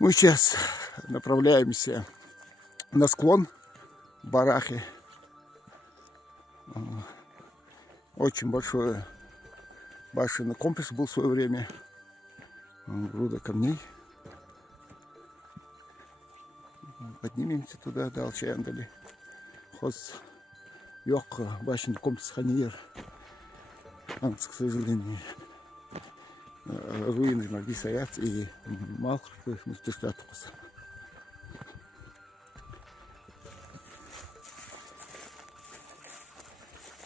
Мы сейчас направляемся на склон Барахи. Очень большой башенный комплекс был в свое время. Груда камней. Поднимемся туда, до Алчаяндали. Хоз yok башенный комплекс Ханьер. К сожалению, руины могли стоять и мало кто их статус.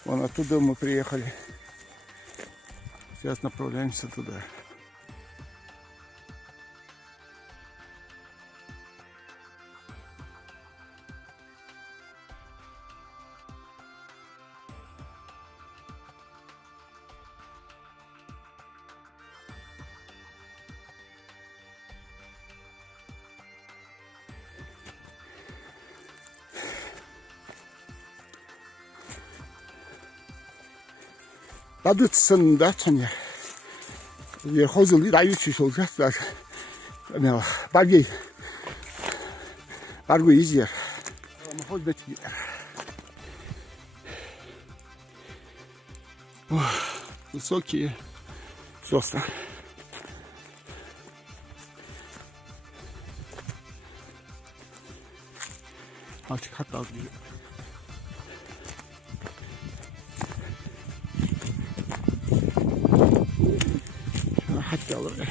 Вон оттуда мы приехали. Сейчас направляемся туда. 따뜻한 나천이야. 이제 호텔이 라이치 소자스 나 바기 바르고 이지야. 호텔이 высокие сосны. 아직 갔다 오기. Hatta olur.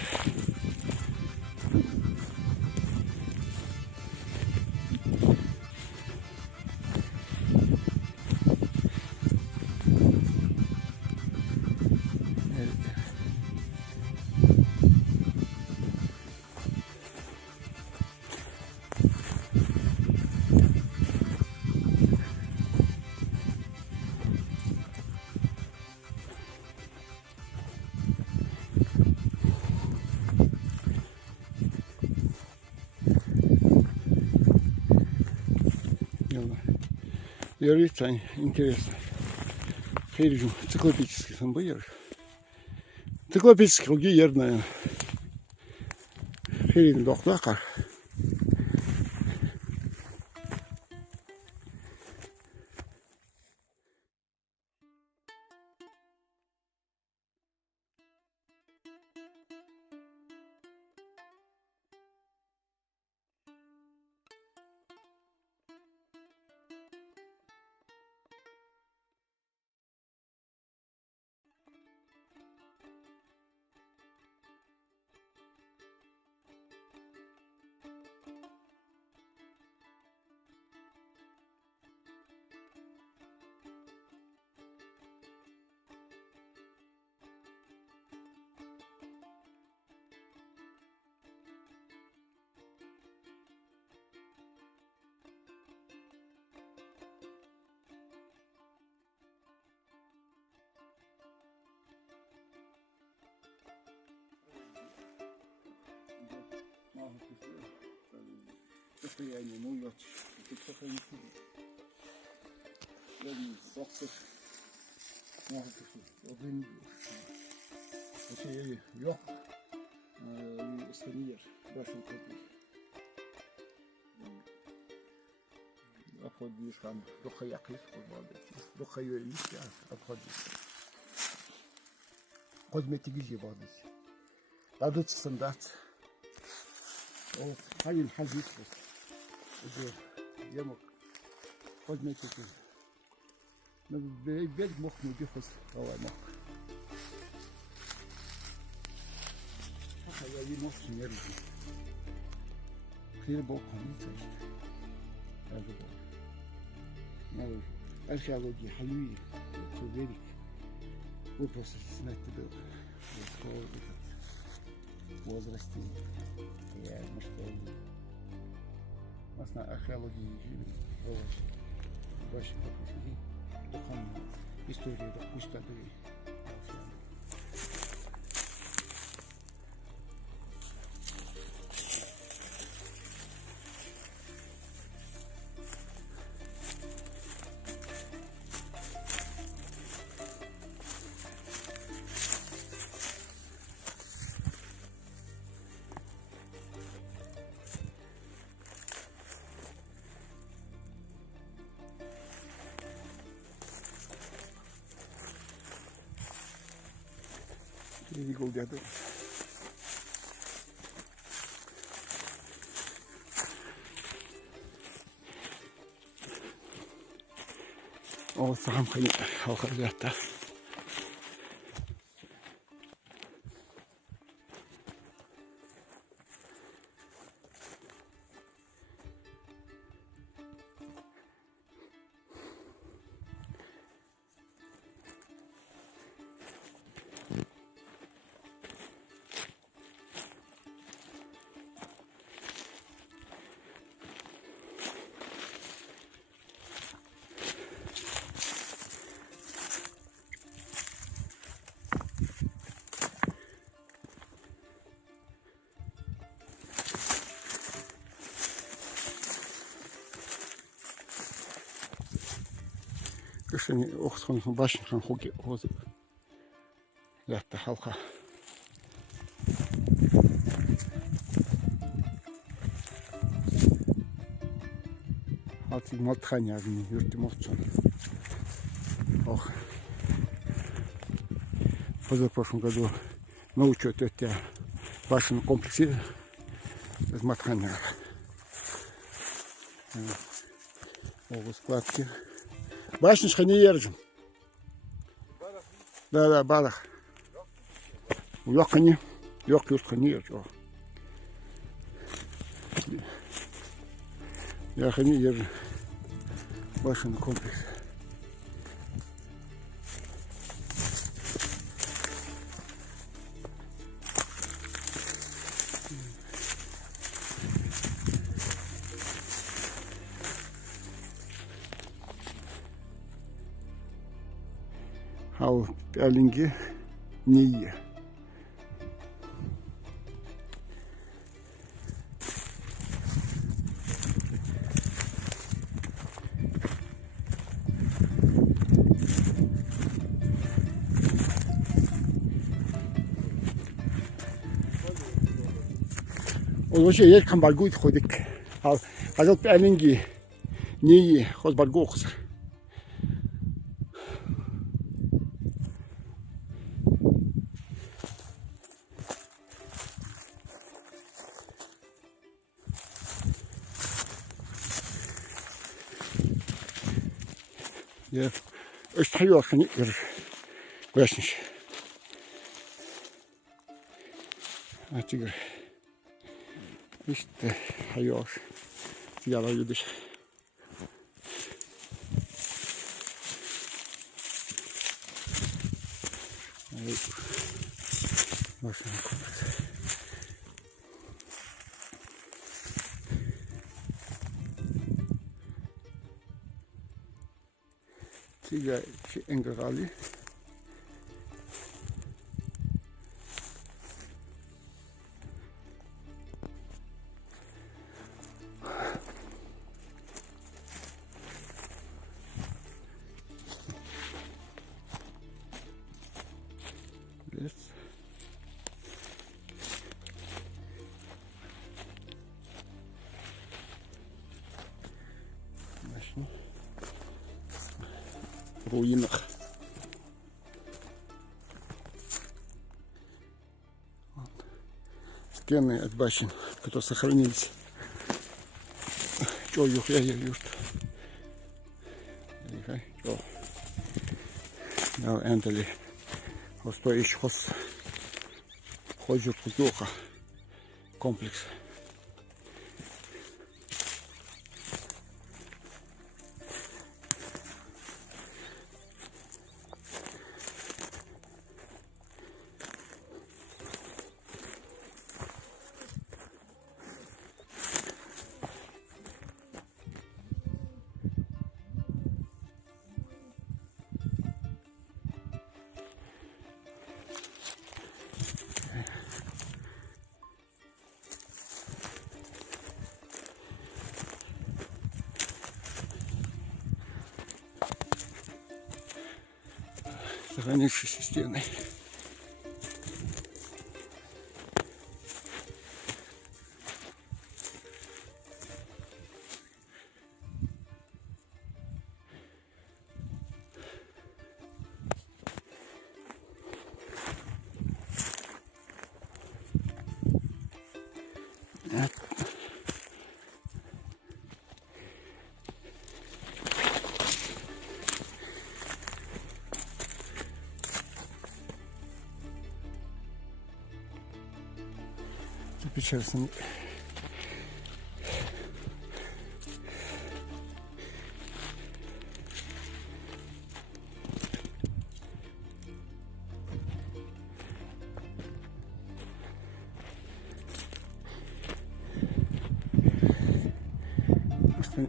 Ярыцань, интересно. Хейрижу, циклопический самбоер. Циклопический лги ерная. Хейрин доктакар. Состояние, ну я тут пока не сижу. Я не сохнет. Могу писать. Один вообще yok. Станиер. Başın kopmuş. Обходишь там. Доха якис. Доха есть, я обходишь. Косметики же водить. Дадут стандарт. Вот, один хазит. Это ямок косметики. Но бег мог не бегать, давай мог. А я не мог не рыжий. Хлеб бог не цест. Это было. Ну, археология халюи, чудерик. Выпуск снять был. Вот этот возрасте. Я может Aslında arkeoloji başı kapısı. Dokun historiada kuştadı. Иди дяду. О, сам ходит, халхазята. Кышын оқысқан башын хуги озып. Ятта халха. Ати малтханя агни юрти молчан. Ох. В позапрошлом году на учет эти башенном комплексе из Матханя. О, складки. Башнышқа не ержім? Да, барах. Жоқ не. Жоқ юртқа не ержім. Я не ержім. Башенный комплекс. Ал пялинги не. Он вообще есть камбаргует ходит. А вот пялинги не ход баргохс. Я استحيوا خني ويشنش أتيجر استحيوا تيجي يدش ماشي تيجي إنجلالي в руинах. Стены от башен, которые сохранились. Чё, я юрт. Чё. Я энтели. Хосто ищ хос. Ходят кутёха. Комплекс. Сохранившиеся стены. içerisinde.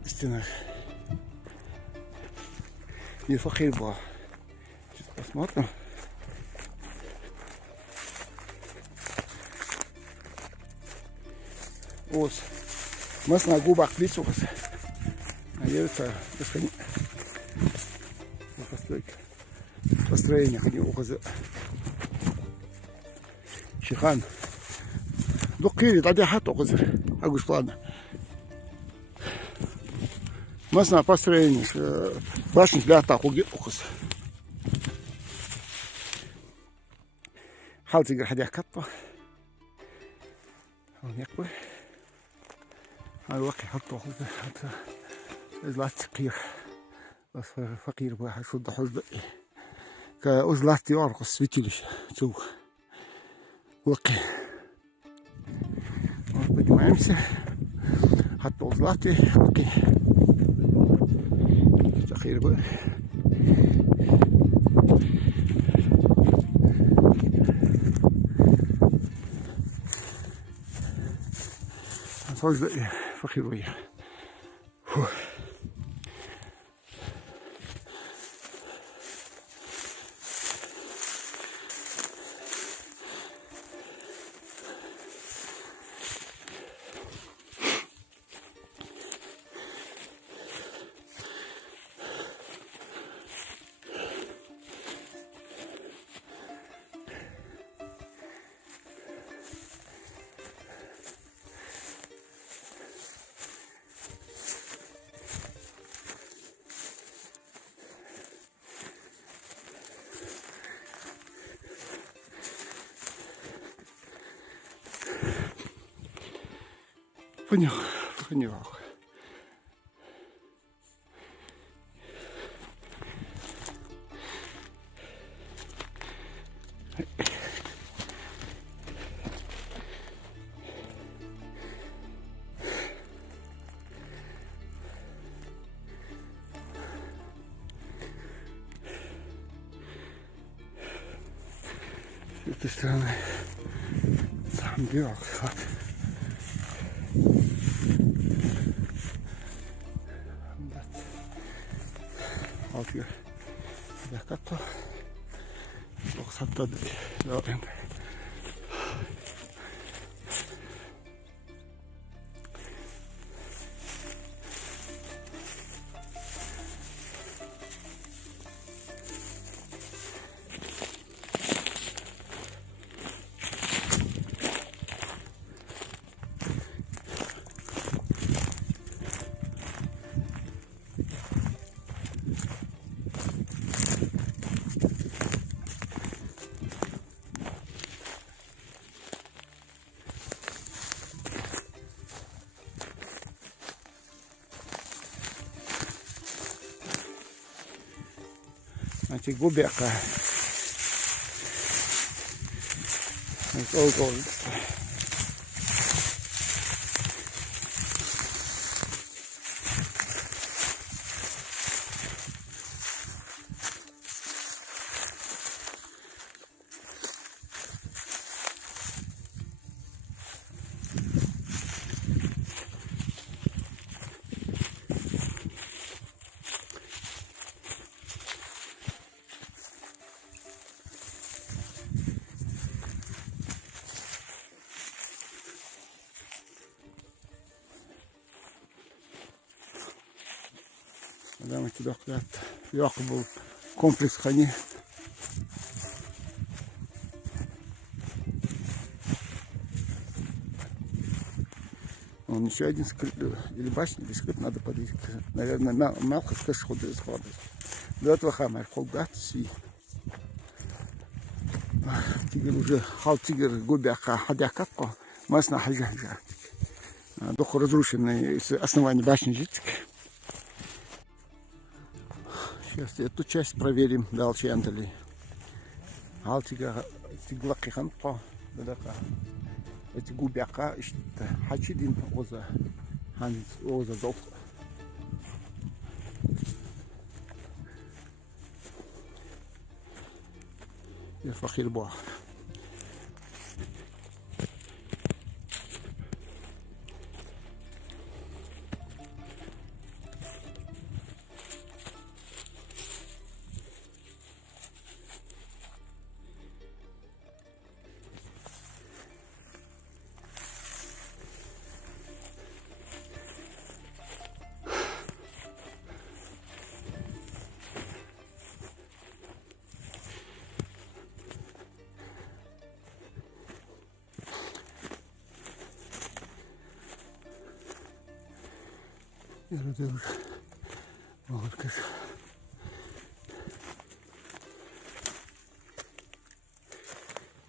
Истина. Не фахир был. Сейчас посмотрим. Ос. Мы на губах лицо. Наверное, построение они уходят. Шихан. Докири, тогда хату уходят. Агуш плана. Мы на построение. Башни для атаку уходят. حالتي قاعد يحكطه هون يكبر هاي الوقت يحطه حتى إزلات تقير بس فقير واحد شد حزب كأزلات يارق سويتلش شو وقي بدي ما يمسح حتى أزلاتي وقي تقير بقى صوج فخير وياه Понял. С этой стороны там белок. Altıya yakatto doksatta devam. Значит, губерка. It's all gold. Adam ki doklat yok bu kompleks hani он еще один скрыт или башня или скрыт надо подойти, наверное, на малых кашходы сходы до этого хамер колгат си тигр уже хал тигр губяка хадякатко масна хальжа дохо разрушенный основание башни житик. Сейчас эту часть проверим дальше антали. Алтига тиглаки ханпо, бедака. эти губяка işte Hachidin oza Hans oza zop. يا فخير بوا Yarıdır. Bakır.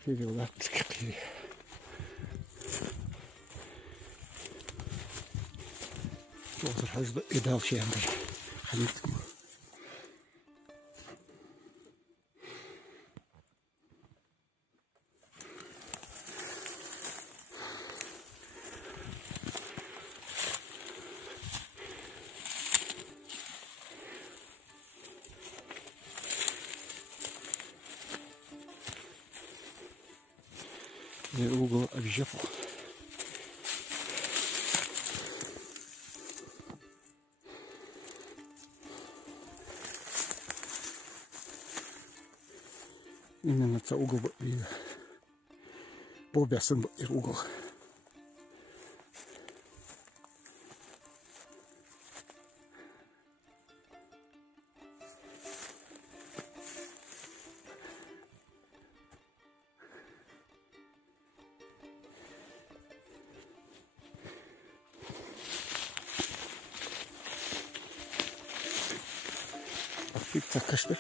Geliyorlar. Geliyor. Olur hızlı edal şey yandı. Hallettim. Угол объезжал. Именно это угол и обязан и угол. Arkadaşlar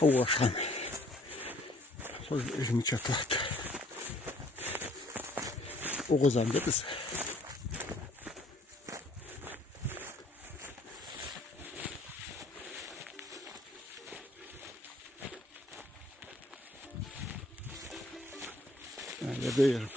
hava aşan sonra elimi çatlattı o kazandı biz ya da yerim.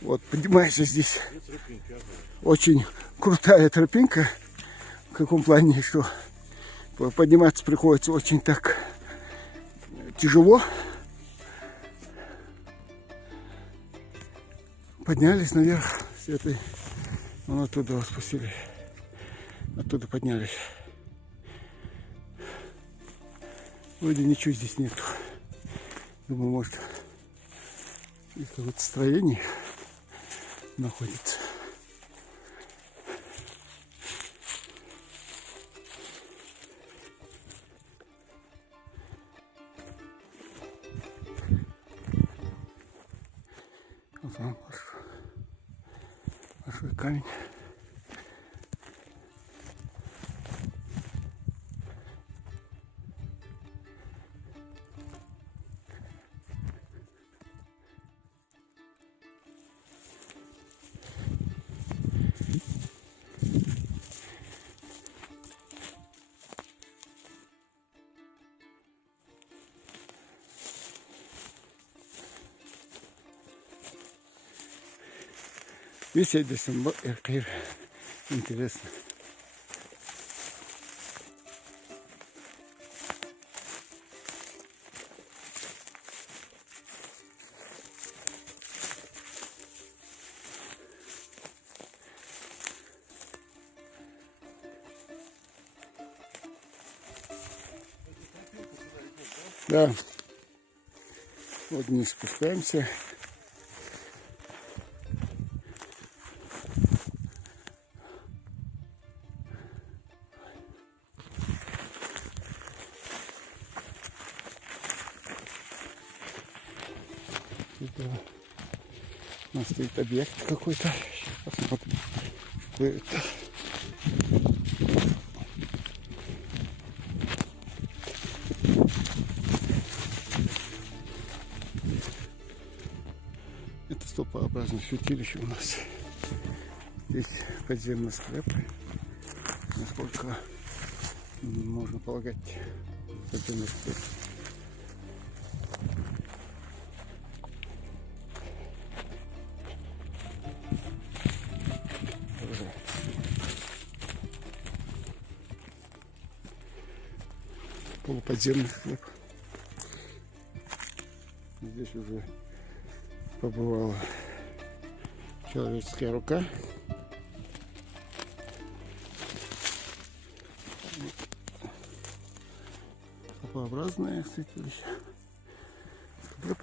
Вот, поднимаешься здесь. Очень крутая тропинка. В каком плане, что подниматься приходится очень так тяжело. Поднялись наверх с этой. Вон оттуда вас спустили. Оттуда поднялись. Вроде ничего здесь нету. Думаю, может, из какого-то строения находится. Вот он, большой камень. Беседуем, интересно. Да, вот вниз спускаемся. Там стоит объект какой-то. Сейчас посмотрим. Что это? Это столпообразное святилище у нас. Здесь подземный склеп. Насколько можно полагать, подземный склеп. Полуподземный склеп. Здесь уже побывала человеческая рука. Столпообразное святилище. Склеп.